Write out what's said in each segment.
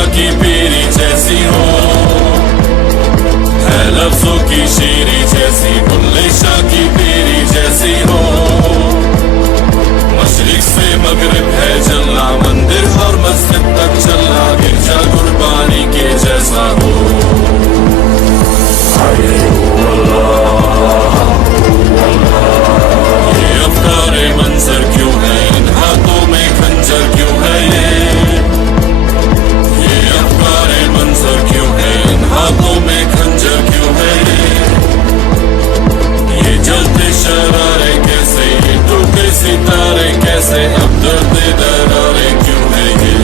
शाह की पीरी जैसी हो, है लफ्जों की शीरी जैसी, बुल्ले शाह की पीरी जैसी हो। मशरिक से मगरिब है जलना, मंदिर और मस्जिद तक चलना, गिरजा कुर्बानी के जैसा हो। ये अफकारे मंजर क्यों है, इन हाथों में खंजर क्यों है, ये अफकारे मंजर क्यों है, इन हाथों में खंजर क्यों है, ये जलते शरारे कैसे, ये टूटे सितारे कैसे, अब दर्द दरारे क्यों है ये।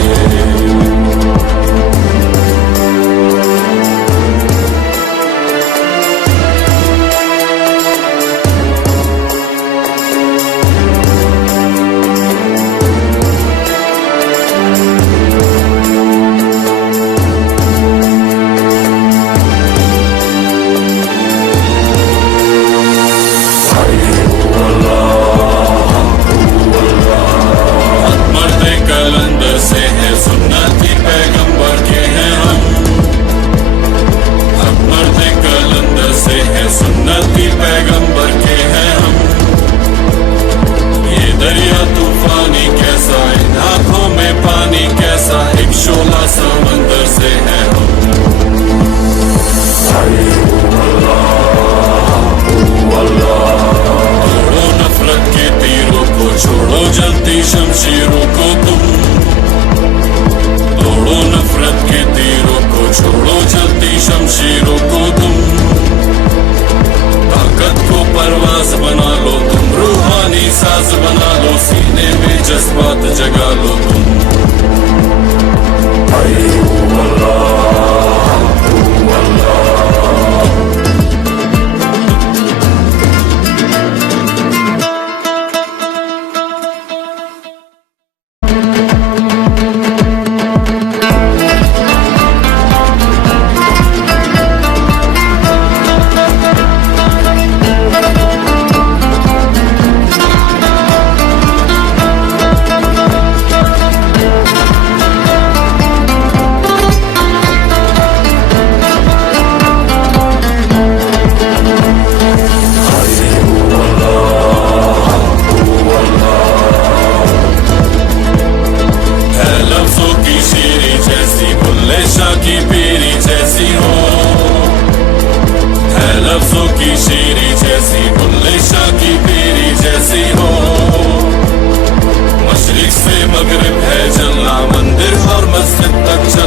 शमशीरों को तुम तोड़ो, नफरत के तीरों को छोड़ो, जलती शमशीरों को तुम ताकत को परवाज बना लो, तुम रूहानी साज बना लो, सीने में जज्बात जगा लो तुम। की पीरी जैसी हो, है लफ्जों की शीरी जैसी, बुल्ले शाह की पीरी जैसी हो। मशरिक से मगरिब है जलना, मंदिर और मस्जिद तक चलना,